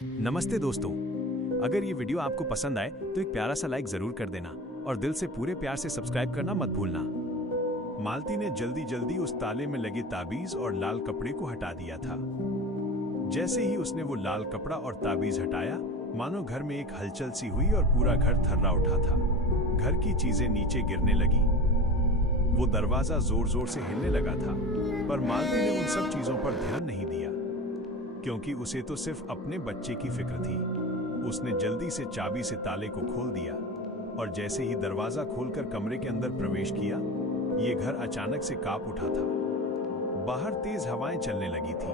नमस्ते दोस्तों। अगर ये वीडियो आपको पसंद आए तो एक प्यारा सा लाइक जरूर कर देना और दिल से पूरे प्यार से सब्सक्राइब करना मत भूलना। मालती ने जल्दी जल्दी उस ताले में लगे ताबीज और लाल कपड़े को हटा दिया था। जैसे ही उसने वो लाल कपड़ा और ताबीज हटाया, मानो घर में एक हलचल सी हुई और पूरा घर थर्रा उठा था। घर की चीजें नीचे गिरने लगी। वो दरवाजा जोर जोर से हिलने लगा था, पर मालती ने उन सब चीजों पर ध्यान नहीं दिया, क्योंकि उसे तो सिर्फ अपने बच्चे की फिक्र थी। उसने जल्दी से चाबी से ताले को खोल दिया और जैसे ही दरवाजा खोलकर कमरे के अंदर प्रवेश किया, ये घर अचानक से कांप उठा था। बाहर तेज हवाएं चलने लगी थी,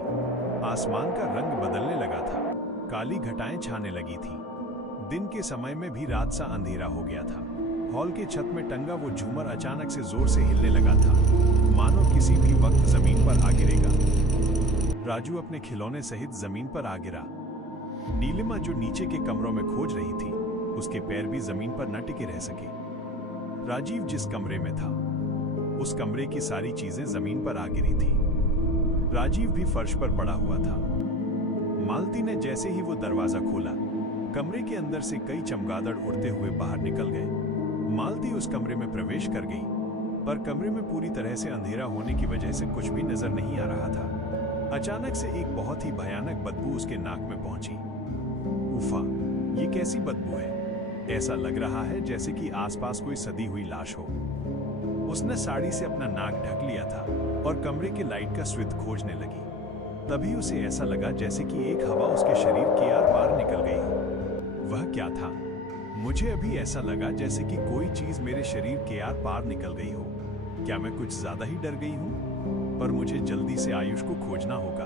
आसमान का रंग बदलने लगा था, काली घटाएं छाने लगी थी। दिन के समय में भी रात सा अंधेरा हो गया था। हॉल के छत में टंगा वो झूमर अचानक से जोर से हिलने लगा था, मानो किसी भी वक्त जमीन पर आ गिरेगा। राजू अपने खिलौने सहित जमीन पर आ गिरा। नीलिमा जो नीचे के कमरों में खोज रही थी, उसके पैर भी जमीन पर न टिके रह सके। राजीव जिस कमरे में था, उस कमरे की सारी चीजें जमीन पर आ गिरी थी। राजीव भी फर्श पर पड़ा हुआ था। मालती ने जैसे ही वो दरवाजा खोला, कमरे के अंदर से कई चमगादड़ उड़ते हुए बाहर निकल गए। मालती उस कमरे में प्रवेश कर गई, पर कमरे में पूरी तरह से अंधेरा होने की वजह से कुछ भी नजर नहीं आ रहा था। अचानक से एक बहुत ही भयानक बदबू उसके नाक में पहुंची। उफा, ये कैसी बदबू है? ऐसा लग रहा है जैसे कि आसपास कोई सदी हुई लाश हो। उसने साड़ी से अपना नाक ढक लिया था और कमरे के लाइट का स्विच खोजने लगी। तभी उसे ऐसा लगा जैसे कि एक हवा उसके शरीर के आर पार निकल गई हो। वह क्या था? मुझे अभी ऐसा लगा जैसे कि कोई चीज मेरे शरीर के आर पार निकल गई हो। क्या मैं कुछ ज्यादा ही डर गई हूँ? पर मुझे जल्दी से आयुष को खोजना होगा।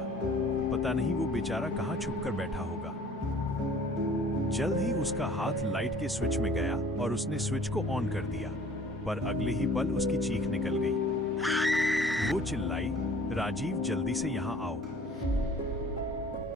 पता नहीं वो बेचारा कहाँ छुपकर बैठा होगा। जल्द ही उसका हाथ लाइट के स्विच में गया और उसने स्विच को ऑन कर दिया, पर अगले ही पल उसकी चीख निकल गई। वो चिल्लाई, राजीव, जल्दी से यहाँ आओ।